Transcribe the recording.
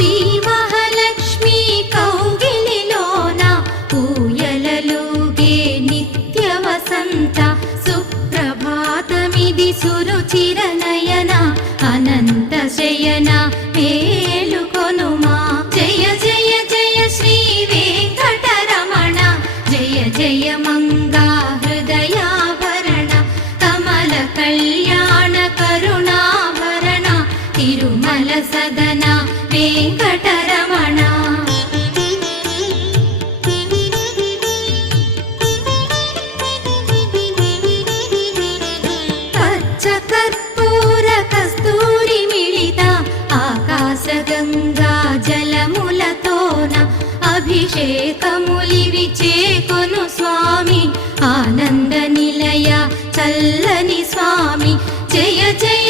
శ్రీ మహాలక్ష్మి కౌగిలిలోన ఊయలలుగే నిత్య వసంత సుప్రభాతమిది సురుచిరనయన అనంత శయన మేలుకొనుమా జయ జయ జయ శ్రీ వెంకటరమణ జయ జయ మంగా హృదయాభరణ కమల కళ్యాణ కరుణాభరణ తిరుమల సదన వెంకటరమణ పచ్చ కర్పూర కస్తూరి మిళిత ఆకాశ గంగా జలములతోన అభిషేకములివి చేకొను స్వామి ఆనంద నిలయ చల్లని స్వామి జయ జయ